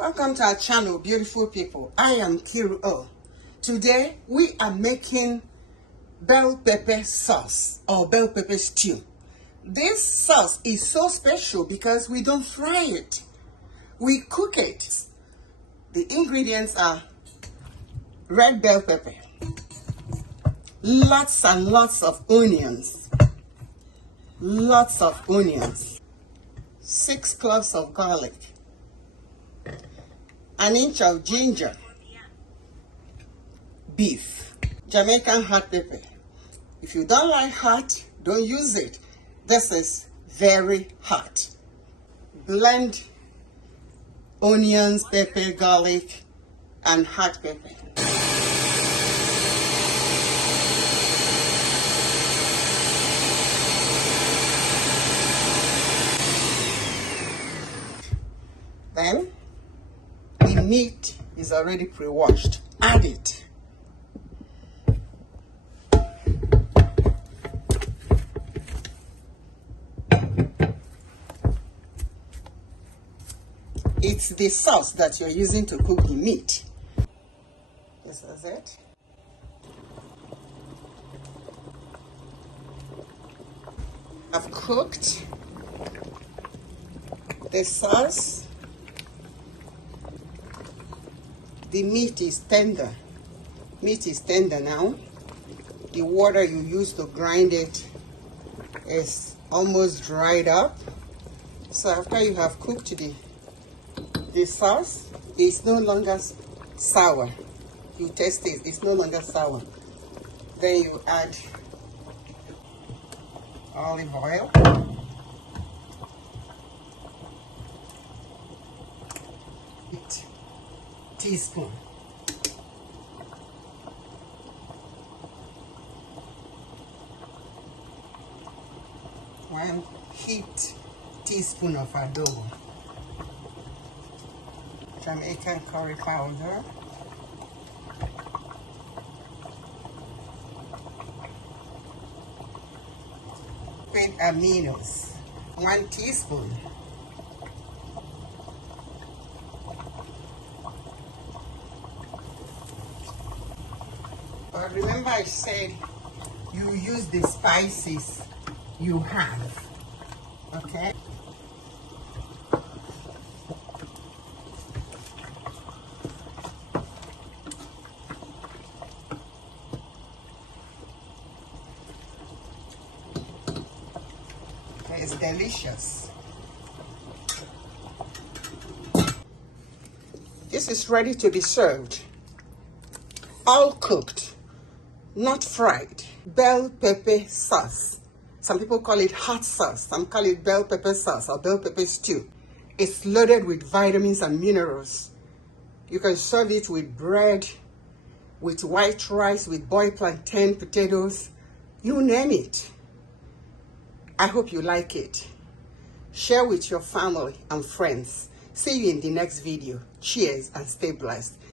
Welcome to our channel, beautiful people. I am Nkiruoh. Today we are making bell pepper sauce or bell pepper stew. This sauce is so special because we don't fry it. We cook it. The ingredients are red bell pepper, lots and lots of onions, 6 cloves of garlic, an inch of ginger, beef, Jamaican hot pepper. If you don't like hot, don't use it. This is very hot. Blend onions, pepper, garlic, and hot pepper. Then, the meat is already pre-washed. Add it. It's the sauce that you're using to cook the meat. This is it. I've cooked the sauce. The meat is tender. Meat is tender now. The water you use to grind it is almost dried up. So after you have cooked the sauce, it's no longer sour. You taste it, it's no longer sour. Then you add olive oil. Teaspoon. One heaped teaspoon of adobo. Jamaican curry powder. With aminos. 1 teaspoon. But remember I said you use the spices you have, okay? It's delicious. This is ready to be served. All cooked, not fried. Bell pepper sauce. Some people call it hot sauce. Some call it bell pepper sauce or bell pepper stew. It's loaded with vitamins and minerals. You can serve it with bread, with white rice, with boiled plantain, potatoes, you name it. I hope you like it. Share with your family and friends. See you in the next video. Cheers and stay blessed.